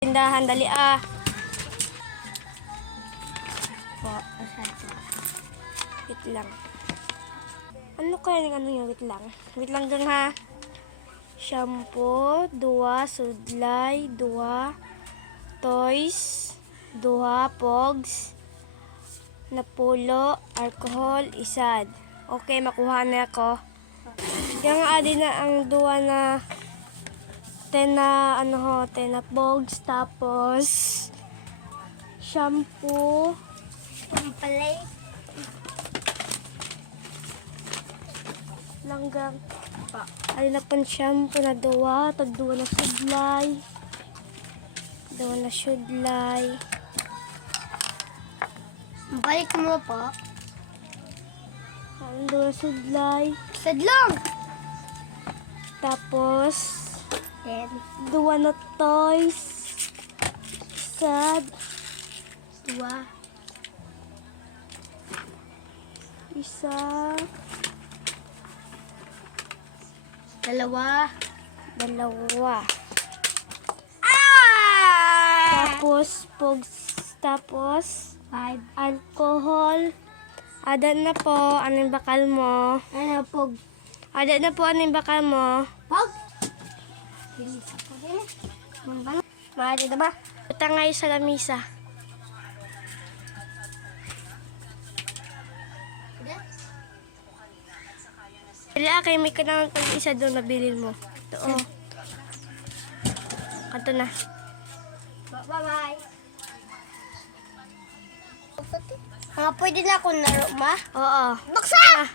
Tindahan, dali ah. Po, Wait lang. Ano kaya yung ano yung wait lang? Wait lang dun ha. Shampoo, 2, sudlay, 2, toys, 2, pogs, napulo, alcohol, isad. Okay, makuha na ako. Yung adi na ang 2 na 10 na ano ho, 10 na pogs, tapos shampoo, palay. langgang ay na pan shampoo na 2, tag 2 na sudlay. 2 na sudlay. Balik mo po. Ang 2 na sudlay. Sadlong! Tapos Then, 2 na toys. Sad. 2. Isa. 2. 2. Ah! Tapos pogs. Tapos 5. alcohol. Ada na po. Anong bakal mo? Ano, pog? Ada na po. Anong bakal mo? Pog? Bilis ako din. Maaari na ba? Punta ngayon sa lamisa. Wala kay may ka naman pag isa doon na bilhin mo. Ito oh. Kanto na. Bye-bye. Pwede na ako laro, ma? Oo. Baksa!